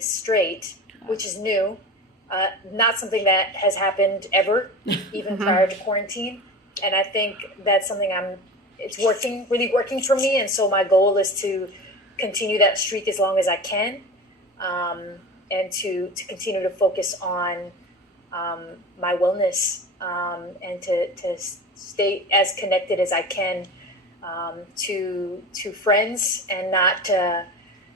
writing straight, which is new, not something that has happened ever, even prior to quarantine. And I think that's something it's really working for me. And so my goal is to continue that streak as long as I can, and to continue to focus on my wellness, and to stay as connected as I can to friends, and not to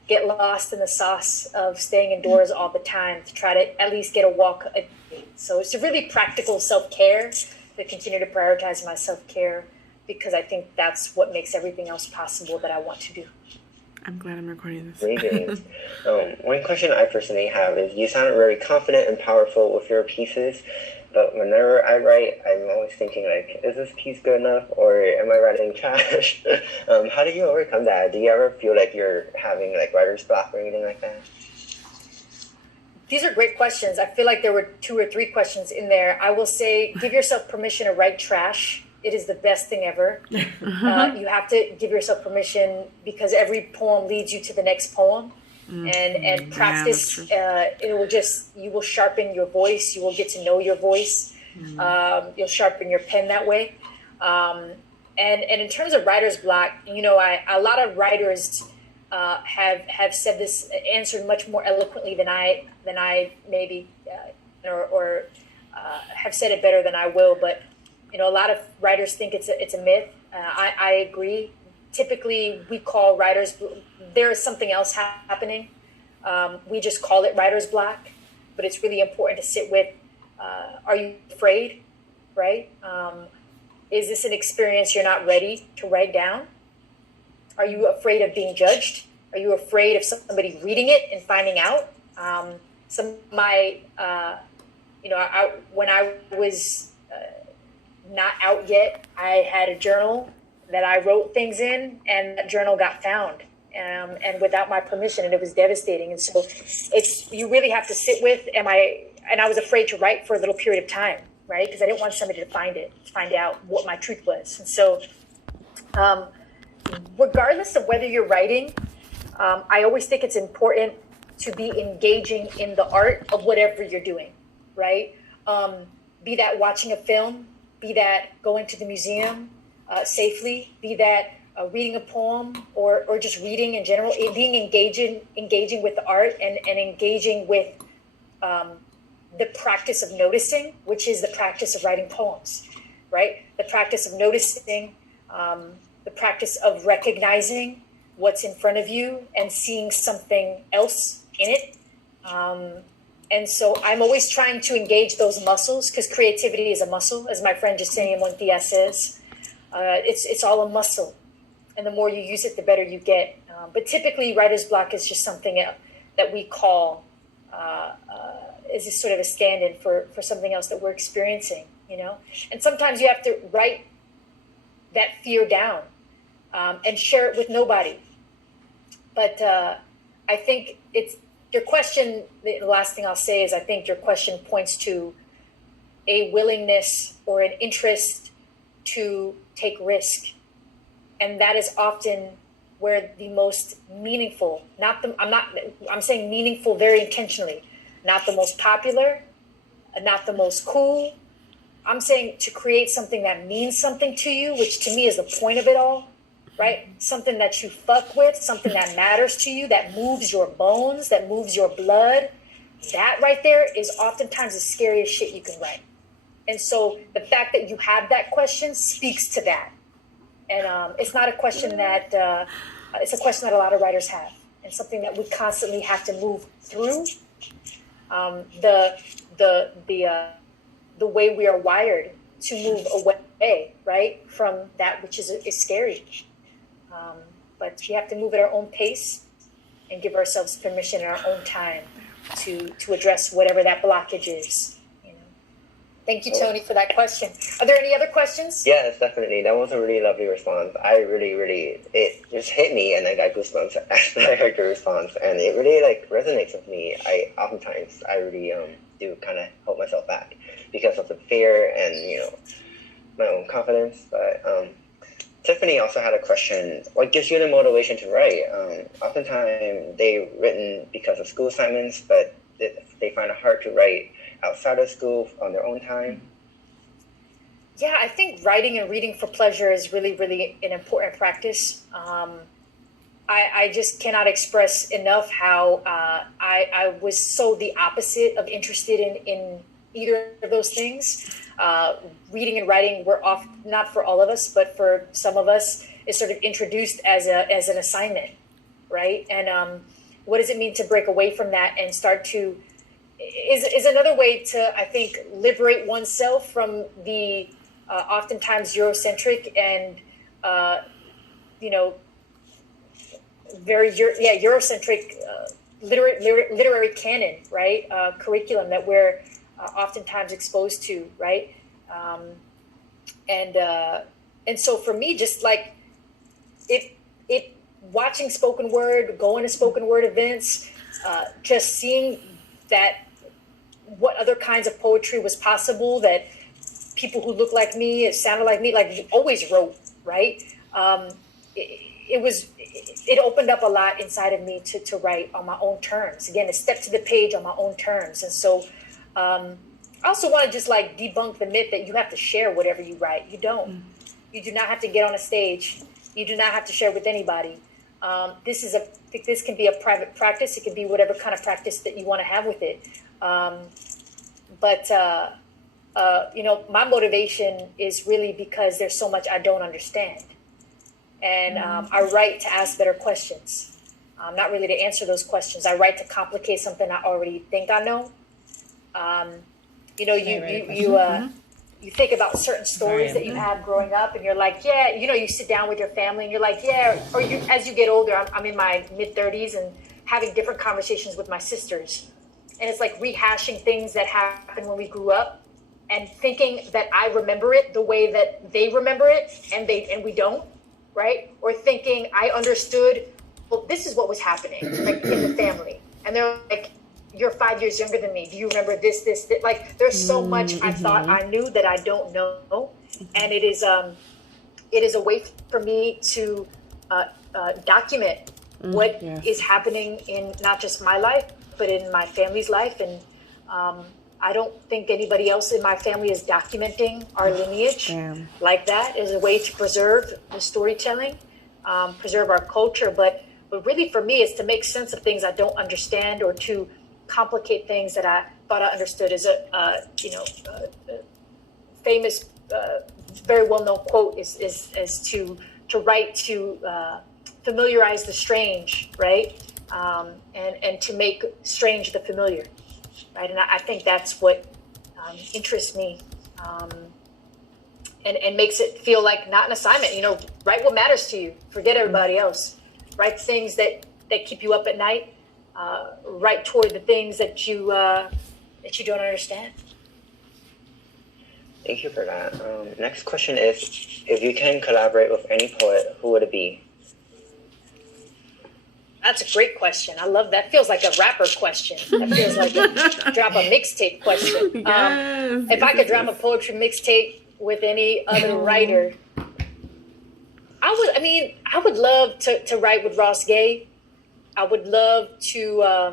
get lost in the sauce of staying indoors all the time, to try to at least get a walk a day. So it's a really practical self-care, to continue to prioritize my self-care, because I think that's what makes everything else possible that I want to do. I'm glad I'm recording this. Amazing. One question I personally have is, you sound very confident and powerful with your pieces, but whenever I write, I'm always thinking, like, is this piece good enough, or am I writing trash? How do you overcome that? Do you ever feel like you're having like writer's block or anything like that? These are great questions. I feel like there were 2 or 3 questions in there. I will say, give yourself permission to write trash. It is the best thing ever. You have to give yourself permission, because every poem leads you to the next poem. And practice, you will sharpen your voice. You will get to know your voice. You'll sharpen your pen that way. And in terms of writer's block, a lot of writers have said this, answered much more eloquently than I maybe, or have said it better than I will. But a lot of writers think it's a myth. I agree. Typically, we call there is something else happening. We just call it writer's block, but it's really important to sit with, are you afraid, right? Is this an experience you're not ready to write down? Are you afraid of being judged? Are you afraid of somebody reading it and finding out? When I was not out yet, I had a journal that I wrote things in, and that journal got found, and without my permission, and it was devastating. And so you really have to sit with, and I was afraid to write for a little period of time, right? Because I didn't want somebody to find out what my truth was. And so regardless of whether you're writing, I always think it's important to be engaging in the art of whatever you're doing, right? Be that watching a film, be that going to the museum safely, be that reading a poem, or just reading in general, being engaging with the art, and engaging with the practice of noticing, which is the practice of writing poems, right? The practice of noticing, the practice of recognizing what's in front of you and seeing something else in it. And so I'm always trying to engage those muscles, because creativity is a muscle, as my friend Jasenia Montia says. It's all a muscle, and the more you use it, the better you get. But typically, writer's block is just something that we call is just sort of a stand-in for something else that we're experiencing, And sometimes you have to write that fear down and share it with nobody. But I think your question, the last thing I'll say is, I think your question points to a willingness or an interest to take risk. And that is often where the most meaningful, I'm saying meaningful very intentionally, not the most popular, not the most cool. I'm saying to create something that means something to you, which to me is the point of it all, right? Something that you fuck with, something that matters to you, that moves your bones, that moves your blood. That right there is oftentimes the scariest shit you can write. And so the fact that you have that question speaks to that. And it's not a question that, it's a question that a lot of writers have, and something that we constantly have to move through. The way we are wired to move away, right, from that which is scary. But we have to move at our own pace and give ourselves permission in our own time to address whatever that blockage is. Thank you, Tony, for that question. Are there any other questions? Yes, definitely. That was a really lovely response. It just hit me, and I got goosebumps after I heard your response, and it really resonates with me. Oftentimes I really do kind of hold myself back because of the fear and my own confidence. But Tiffany also had a question. What gives you the motivation to write? Oftentimes they've written because of school assignments, but they find it hard to write outside of school on their own time. Yeah, I think writing and reading for pleasure is really, really an important practice. I just cannot express enough how I was so the opposite of interested in either of those things. Reading and writing were off, not for all of us, but for some of us, is sort of introduced as an assignment, right? And what does it mean to break away from that and start to is another way to, I think, liberate oneself from the oftentimes Eurocentric and very Eurocentric literary canon, right? Curriculum that we're oftentimes exposed to, right? And so for me, just like it watching spoken word, going to spoken word events, just seeing that what other kinds of poetry was possible, that people who look like me, it sounded like me, like always wrote, right? It opened up a lot inside of me to write on my own terms. Again, to step to the page on my own terms. And so I also want to just like debunk the myth that you have to share whatever you write. You don't. You do not have to get on a stage. You do not have to share with anybody. This can be a private practice. It can be whatever kind of practice that you want to have with it. But my motivation is really because there's so much I don't understand. And I write to ask better questions. Not really to answer those questions. I write to complicate something I already think I know. You think about certain stories that you have growing up, and you're like, yeah, you sit down with your family, and you're like, yeah. Or as you get older, I'm in my mid-30s and having different conversations with my sisters, and it's like rehashing things that happened when we grew up, and thinking that I remember it the way that they remember it, and we don't, right? Or thinking I understood, well, this is what was happening, like in the family, and they're like, you're 5 years younger than me. Do you remember this? Like, there's so much I thought I knew that I don't know, and it is a way for me to document what is happening in not just my life, but in my family's life. And I don't think anybody else in my family is documenting our lineage like that, as a way to preserve the storytelling, preserve our culture. But really, for me, is to make sense of things I don't understand, or to complicate things that I thought I understood. Is a famous, very well-known quote is to write to familiarize the strange, right? And to make strange the familiar, right? And I think that's what interests me, and makes it feel like not an assignment. Write what matters to you. Forget everybody else. Write things that keep you up at night. Right toward the things that you don't understand. Thank you for that. Next question is, if you can collaborate with any poet, who would it be? That's a great question. I love that. Feels like a rapper question. That feels like a drop a mixtape question. If I could drop a poetry mixtape with any other writer, I would love to write with Ross Gay. I would love to, I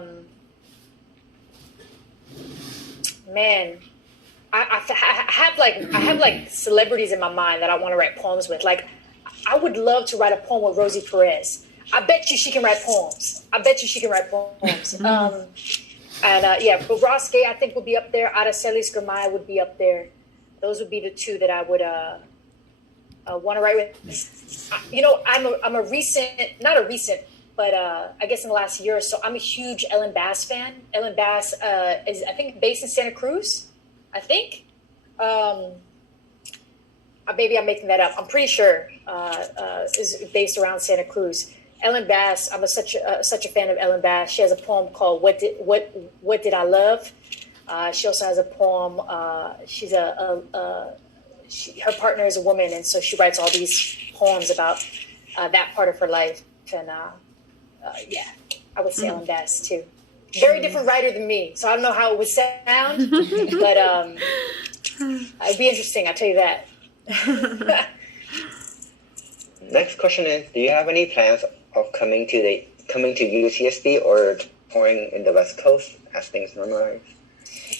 have like celebrities in my mind that I want to write poems with. Like, I would love to write a poem with Rosie Perez. I bet you she can write poems. But Ross Gay, I think, would be up there. Araceli Escamilla would be up there. Those would be the two that I would want to write with. I'm a recent, not a recent, but I guess in the last year or so, I'm a huge Ellen Bass fan. Ellen Bass is, I think, based in Santa Cruz, I think. Maybe I'm making that up. I'm pretty sure is based around Santa Cruz. Ellen Bass, I'm such a fan of Ellen Bass. She has a poem called What Did I Love? She also has a poem. She's her partner is a woman, and so she writes all these poems about that part of her life. And I would say Ellen Bass too. Very different writer than me, so I don't know how it would sound, but it'd be interesting. I'll tell you that. Next question is: do you have any plans of coming to UCSB or touring in the West Coast as things normalize?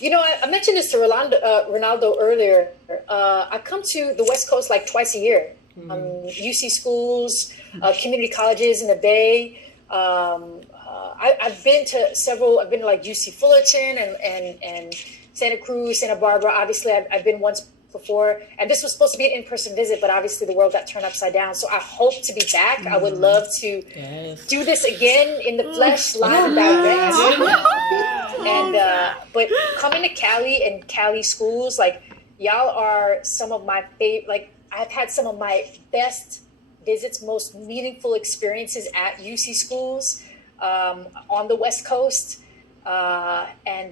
I mentioned this to Ronaldo earlier. I come to the West Coast like twice a year. UC schools, community colleges in the Bay. I've been to several. I've been to like UC Fullerton and Santa Cruz, Santa Barbara. Obviously, I've been once before, and this was supposed to be an in-person visit, but obviously the world got turned upside down. So I hope to be back. I would love to do this again in the flesh, live and direct. And but coming to Cali and Cali schools, like y'all are some of my favorite. Like I've had some of my best visits, most meaningful experiences at UC schools on the West Coast, and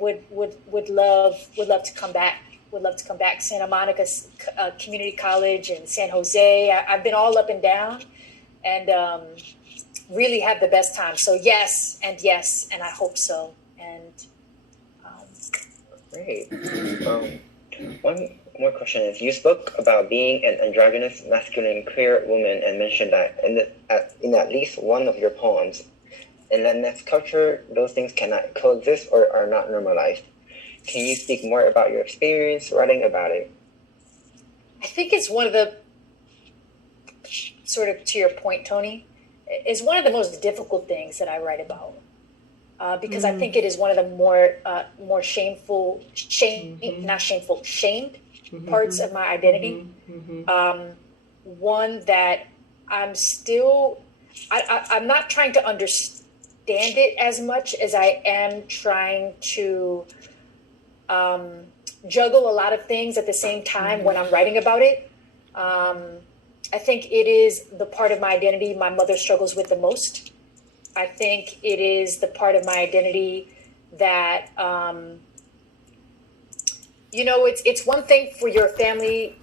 would love to come back. Would love to come back. Santa Monica Community College and San Jose. I've been all up and down, and really had the best time. So yes, and I hope so. And great. One more question is: you spoke about being an androgynous, masculine, queer woman, and mentioned that in at least one of your poems. In Latinx culture, those things cannot coexist or are not normalized. Can you speak more about your experience writing about it? I think it's one of the, sort of to your point, Tony, is one of the most difficult things that I write about. Because I think it is one of the more shamed parts of my identity. One that I'm still, I'm not trying to understand it as much as I am trying to juggle a lot of things at the same time when I'm writing about it. I think it is the part of my identity my mother struggles with the most. I think it is the part of my identity that, it's one thing for your family,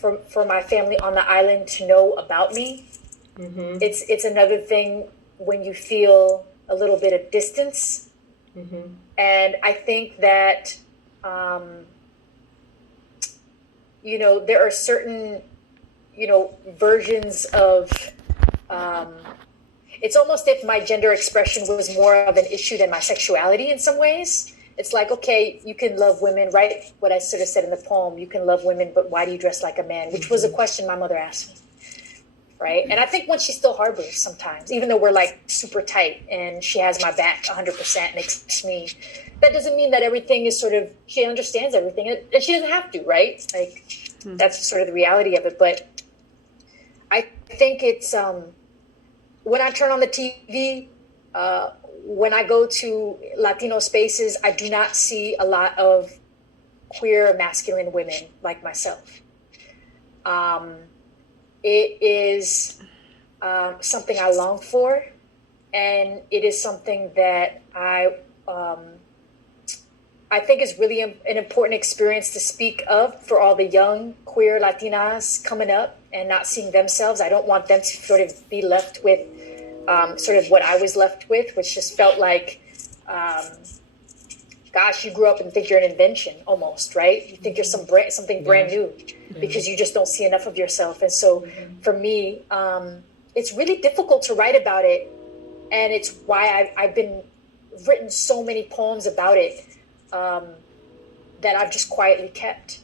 for my family on the island to know about me. It's another thing when you feel a little bit of distance. And I think that, there are certain, versions of, it's almost if my gender expression was more of an issue than my sexuality in some ways. It's like, okay, you can love women, right? What I sort of said in the poem, you can love women, but why do you dress like a man? Which was a question my mother asked me, right? And I think one she still harbors sometimes, even though we're like super tight and she has my back 100% and accepts me. That doesn't mean that everything is sort of, she understands everything, and she doesn't have to, right? Like, that's sort of the reality of it. But I think it's, when I turn on the TV, when I go to Latino spaces, I do not see a lot of queer masculine women like myself. It is something I long for, and it is something that I think is really an important experience to speak of for all the young queer Latinas coming up and not seeing themselves. I don't want them to sort of be left with sort of what I was left with, which just felt like, gosh, you grew up and think you're an invention almost, right? You think you're something brand new because you just don't see enough of yourself. And so for me, it's really difficult to write about it. And it's why I've been written so many poems about it that I've just quietly kept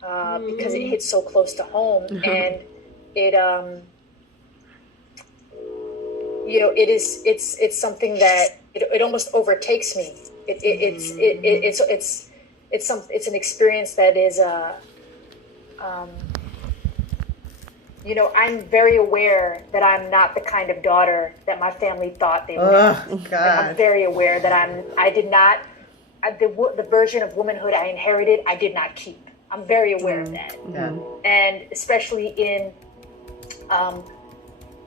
because it hits so close to home. And it, it's something that it almost overtakes me. It's an experience that is, I'm very aware that I'm not the kind of daughter that my family thought they were. Like, I'm very aware that the version of womanhood I inherited, I did not keep. I'm very aware of that. And especially in,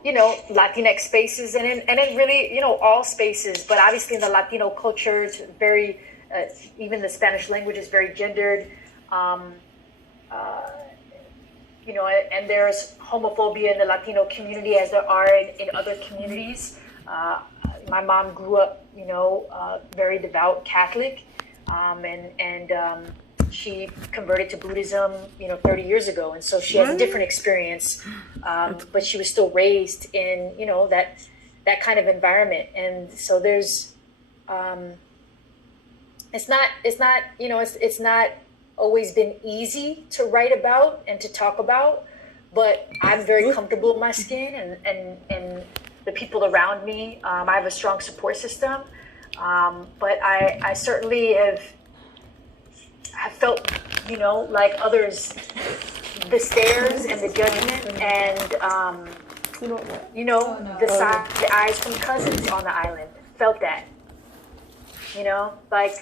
Latinx spaces and in really, all spaces, but obviously in the Latino culture, it's very, even the Spanish language is very gendered. And there's homophobia in the Latino community as there are in other communities. My mom grew up, very devout Catholic, and She converted to Buddhism, 30 years ago, and so she has a different experience. But she was still raised in, that kind of environment, and so there's, it's not always been easy to write about and to talk about, but I'm very comfortable in my skin and the people around me. I have a strong support system, but I certainly have felt, like others, the stares and the judgment and, the eyes from cousins on the island. Felt that, like,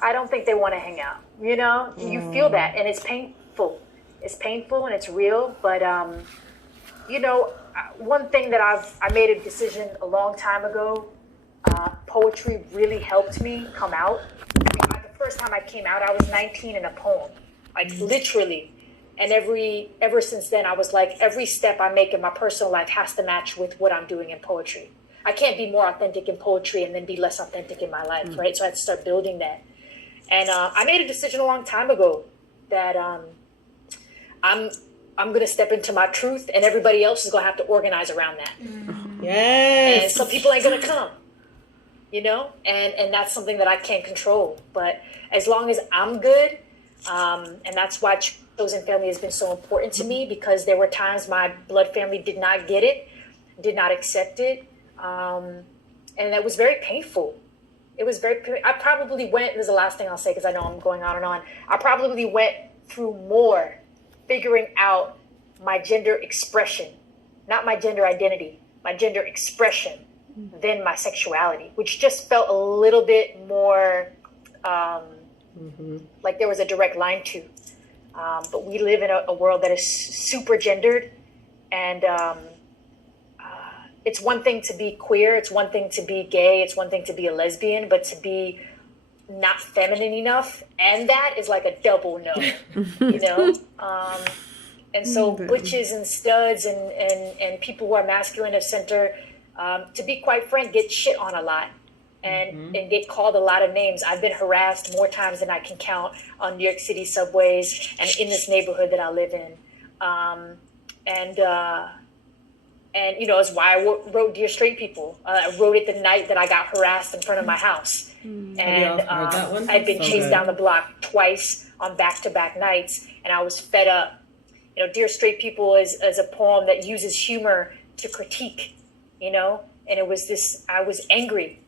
I don't think they want to hang out, you feel that, and it's painful. It's painful and it's real, but, one thing that I made a decision a long time ago, poetry really helped me come out. The first time I came out, I was 19 in a poem, like literally. And ever since then, I was like, every step I make in my personal life has to match with what I'm doing in poetry. I can't be more authentic in poetry and then be less authentic in my life, right? So I had to start building that. And I made a decision a long time ago that I'm going to step into my truth, and everybody else is going to have to organize around that. Yes. And some people ain't going to come, and that's something that I can't control. But as long as I'm good, and that's why chosen family has been so important to me, because there were times my blood family did not get it, did not accept it, and that was very painful. It was I probably went, this is the last thing I'll say because I know I'm going on and on, I probably went through more figuring out my gender expression, not my gender identity, my gender expression, than my sexuality, which just felt a little bit more like there was a direct line to. But we live in a world that is super gendered, and it's one thing to be queer, it's one thing to be gay, it's one thing to be a lesbian, but to be not feminine enough, and that is like a double no, and so butches and studs and people who are masculine of center, to be quite frank, get shit on a lot. And get called a lot of names. I've been harassed more times than I can count on New York City subways and in this neighborhood that I live in. It's why I wrote Dear Straight People. I wrote it the night that I got harassed in front of my house. And I'd been chased down the block twice on back-to-back nights, and I was fed up. Dear Straight People is a poem that uses humor to critique, and it was this, I was angry.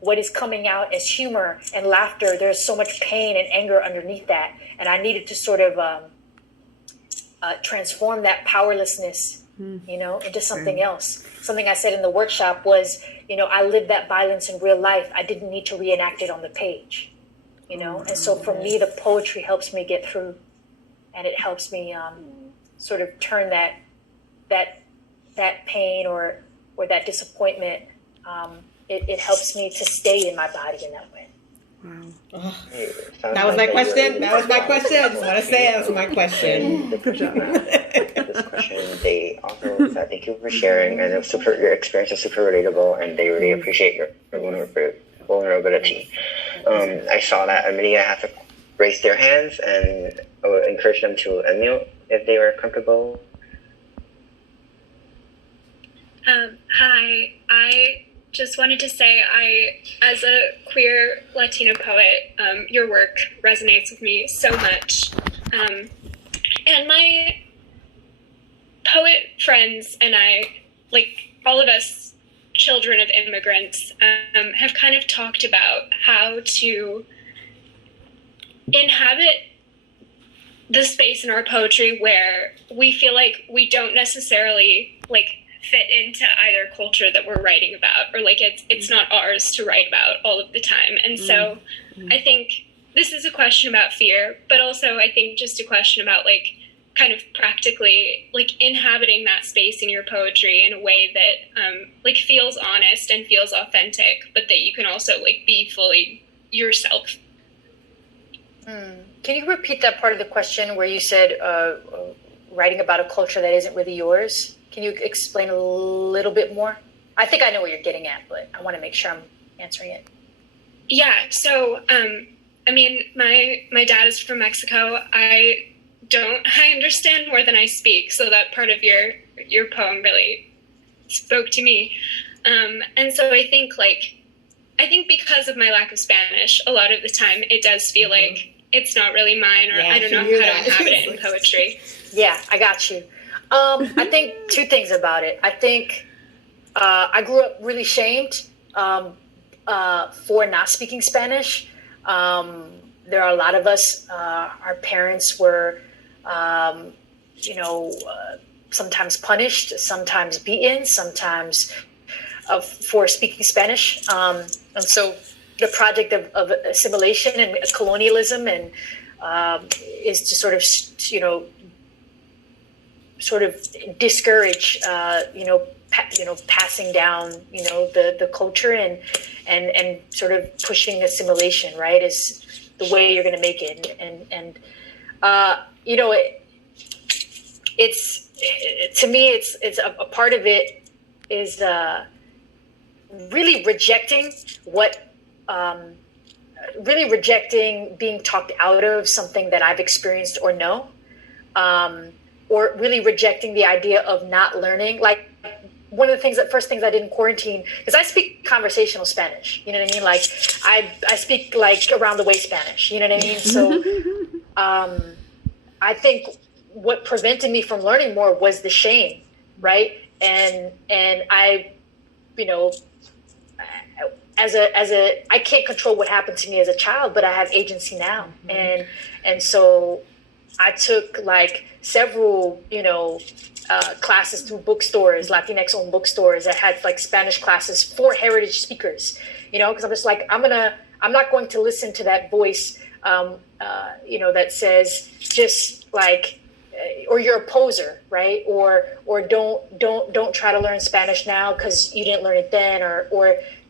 What is coming out as humor and laughter, there's so much pain and anger underneath that. And I needed to sort of transform that powerlessness, into something else. Something I said in the workshop was, I lived that violence in real life. I didn't need to reenact it on the page, And so for me, the poetry helps me get through, and it helps me sort of turn that pain or that disappointment, it helps me to stay in my body in that way. Wow. That was my question. I just want to say that was my question. This question, they also said thank you for sharing, and your experience is super relatable, and they really appreciate your vulnerability. I saw that Amelia had to raise their hands, and I would encourage them to unmute if they were comfortable. Hi, I just wanted to say, as a queer Latino poet, your work resonates with me so much. And my poet friends and I, like all of us children of immigrants, have kind of talked about how to inhabit the space in our poetry where we feel like we don't necessarily fit into either culture that we're writing about, or it's not ours to write about all of the time. And so I think this is a question about fear, but also I think just a question about kind of practically inhabiting that space in your poetry in a way that feels honest and feels authentic, but that you can also be fully yourself. Can you repeat that part of the question where you said writing about a culture that isn't really yours? Can you explain a little bit more? I think I know what you're getting at, but I want to make sure I'm answering it. Yeah, so I mean, my dad is from Mexico. I understand more than I speak, so that part of your poem really spoke to me. And so I think because of my lack of Spanish, a lot of the time it does feel like it's not really mine, or I don't know how to inhabit it in poetry. Yeah, I got you. I think two things about it. I think I grew up really shamed for not speaking Spanish. There are a lot of us, our parents were, sometimes punished, sometimes beaten, sometimes for speaking Spanish. And so the project of assimilation and colonialism and is to sort of discourage, passing down, the culture and sort of pushing assimilation, right, is the way you're going to make it. And to me, it's a part of it is really rejecting being talked out of something that I've experienced or know, or really rejecting the idea of not learning. Like, one of the first things I did in quarantine, because I speak conversational Spanish, you know what I mean? Like, I speak like around the way Spanish, you know what I mean? So I think what prevented me from learning more was the shame, right? And I, I can't control what happened to me as a child, but I have agency now. And so I took like several, classes through bookstores, Latinx owned bookstores that had like Spanish classes for heritage speakers, because I'm just like, I'm not going to listen to that voice, that says just like, or you're a poser, right? Or don't try to learn Spanish now because you didn't learn it then, or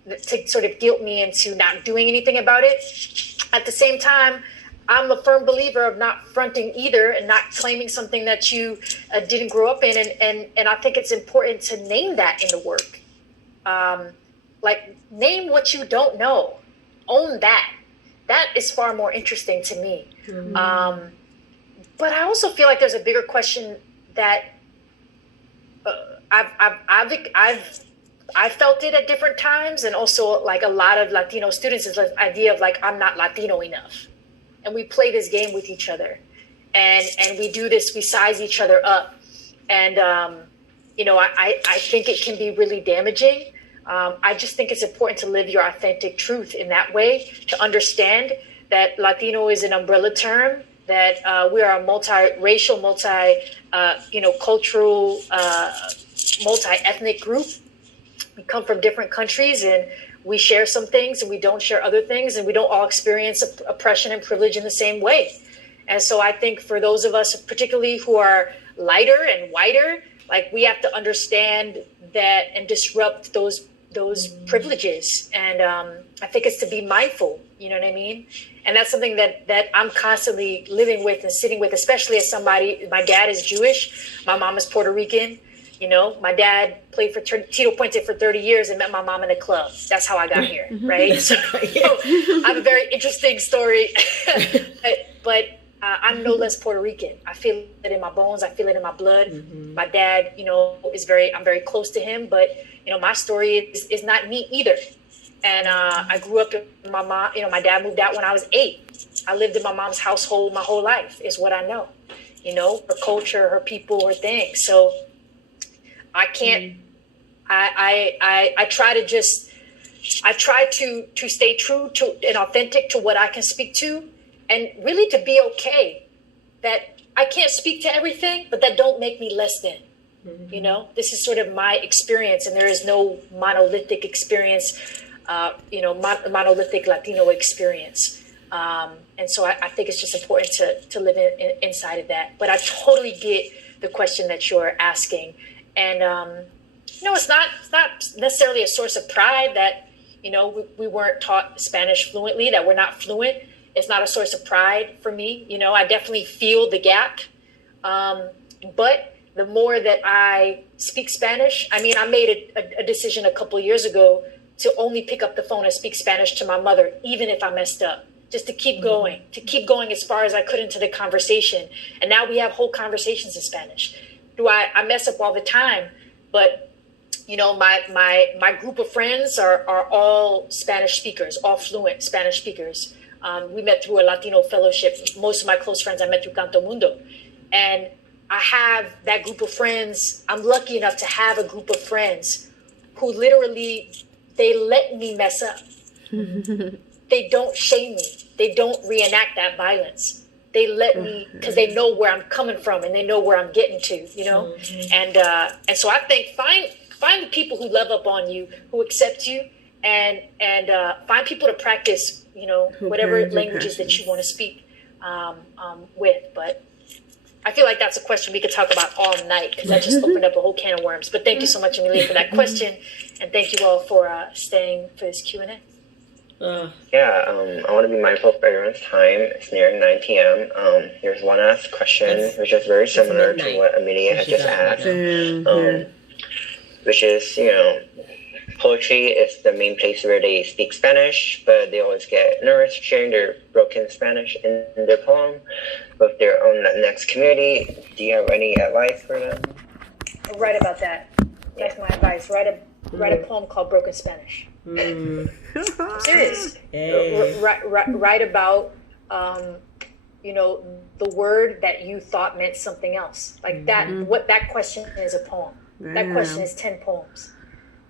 to sort of guilt me into not doing anything about it. At the same time, I'm a firm believer of not fronting either and not claiming something that you didn't grow up in. And I think it's important to name that in the work. Like, name what you don't know. Own that. That is far more interesting to me. Mm-hmm. But I also feel like there's a bigger question that I've felt it at different times. And also, like, a lot of Latino students is the idea of like, I'm not Latino enough. And we play this game with each other, and we do this. We size each other up, and I think it can be really damaging. I just think it's important to live your authentic truth in that way, to understand that Latino is an umbrella term, that we are a multiracial, cultural, multi-ethnic group. We come from different countries, and we share some things and we don't share other things, and we don't all experience oppression and privilege in the same way. And so I think for those of us, particularly who are lighter and whiter, like, we have to understand that and disrupt those privileges. And I think it's to be mindful, you know what I mean? And that's something that I'm constantly living with and sitting with, especially as somebody, my dad is Jewish, my mom is Puerto Rican. My dad played for Tito Puente for 30 years and met my mom in a club. That's how I got here, right? So I have a very interesting story, but I'm no less Puerto Rican. I feel it in my bones. I feel it in my blood. Mm-hmm. My dad, I'm very close to him, but, my story is not neat either. And I grew up with my mom. My dad moved out when I was 8. I lived in my mom's household my whole life, is what I know. Her culture, her people, her things. So I can't, I try to stay true to and authentic to what I can speak to, and really to be okay that I can't speak to everything, but that don't make me less than, this is sort of my experience, and there is no monolithic experience, monolithic Latino experience. And so I think it's just important to live inside of that. But I totally get the question that you're asking. And, it's not necessarily a source of pride that, we weren't taught Spanish fluently, that we're not fluent. It's not a source of pride for me. I definitely feel the gap. But the more that I speak Spanish, I made a decision a couple of years ago to only pick up the phone and speak Spanish to my mother, even if I messed up. just to keep going as far as I could into the conversation. And now we have whole conversations in Spanish. I mess up all the time, but you know, my group of friends are all Spanish speakers, all fluent Spanish speakers. We met through a Latino fellowship. Most of my close friends I met through Canto Mundo. And I have that group of friends. I'm lucky enough to have a group of friends who literally, they let me mess up. They don't shame me. They don't reenact that violence. They let me, because they know where I'm coming from and they know where I'm getting to, you know? And so I think find the people who love up on you, who accept you, and find people to practice, you know, whatever languages that you want to speak with. But I feel like that's a question we could talk about all night, because I just opened up a whole can of worms. But thank you so much, Amelia, for that question, and thank you all for staying for this Q&A. I want to be mindful of everyone's time. It's near 9 p.m. Here's one last question, which is very similar to what Amelia had just asked, which is, you know, poetry is the main place where they speak Spanish, but they always get nervous sharing their broken Spanish in their poem with their own Latinx community. Do you have any advice for them? Write about that. That's my advice. Write a poem called Broken Spanish. I'm serious. Write about, you know, the word that you thought meant something else. Like that. What that question is a poem. That question is 10 poems,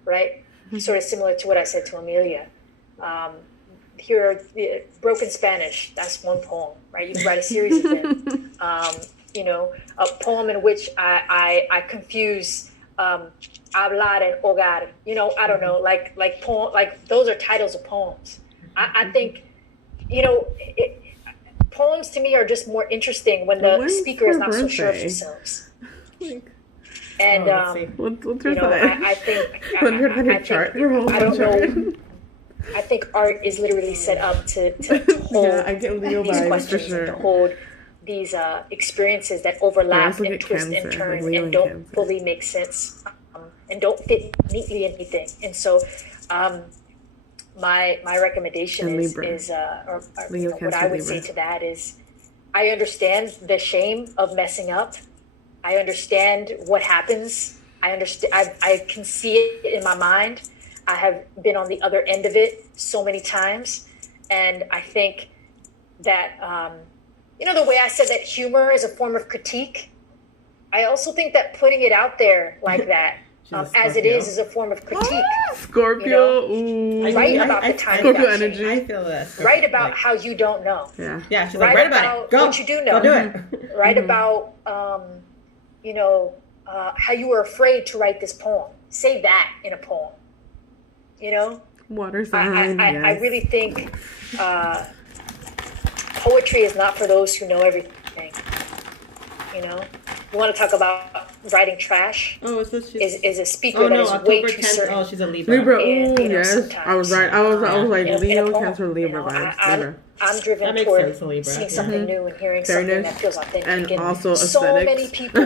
right? Sort of similar to what I said to Amelia. Here, Broken Spanish, that's one poem, right? You can write a series of them. You know, a poem in which I confuse hablar and hogar. You know, I don't know, like poem, like those are titles of poems. I think, you know, poems to me are just more interesting when the speaker is not so sure of themselves. And you know, I think I don't know. I think art is literally set up to hold these questions and to hold these experiences that overlap and twist and turn and don't fully make sense and don't fit neatly in anything. And so, my recommendation is or you know, what I would say to that is, I understand the shame of messing up. I understand what happens. I can see it in my mind. I have been on the other end of it so many times. And I think that, you know, the way I said that humor is a form of critique, I also think that putting it out there like that, as it is a form of critique. Scorpio, you know? Write about the time Scorpio energy. I feel that. Write about how you don't know. Yeah, she's like, write about it. Go. What you do know. Go do it. Write about, you know, how you were afraid to write this poem. Say that in a poem. You know? Water sign. I really think poetry is not for those who know everything. You know? You want to talk about writing trash? Oh, so is a speaker that is way too 10th. certain. Oh, she's a Libra. Libra, And, you know, yes. I was right. I was like Leo, Cancer, Libra vibes. I'm driven toward seeing something new and hearing something that feels authentic. And also so aesthetics. many people,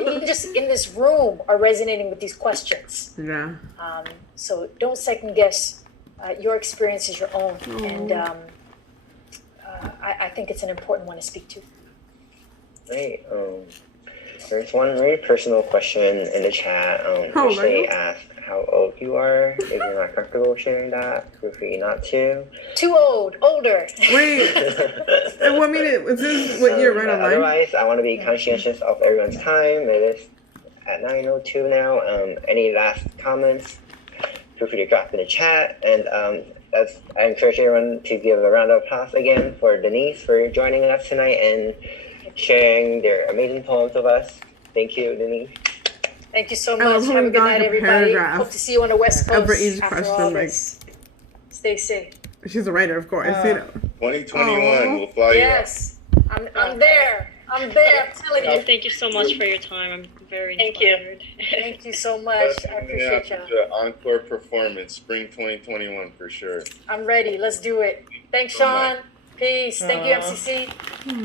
even just in this room, are resonating with these questions. Yeah. So don't second guess. Your experience is your own, and I think it's an important one to speak to. Great. There's one very personal question in the chat, which they asked how old you are. If you're not comfortable sharing that, feel free not to. Too old, older. Wait. And what is this what year right online? Otherwise, I want to be conscientious of everyone's time. It is at 9:02 now. Any last comments? Feel free to drop in the chat. And I encourage everyone to give a round of applause again for Denice for joining us tonight and sharing their amazing poems with us. Thank you, Denice. Thank you so much. Have a good night, everybody. Hope to see you on the West Coast. Over each after question, all this. Stay safe. She's a writer, of course. You know. 2021 will fly you out. I'm there. I'm telling you. Thank you so much for your time. I'm very inspired. Thank you so much. I appreciate y'all. Encore performance, spring 2021 for sure. I'm ready. Let's do it. Thanks, Sean. Peace. Thank you, MCC.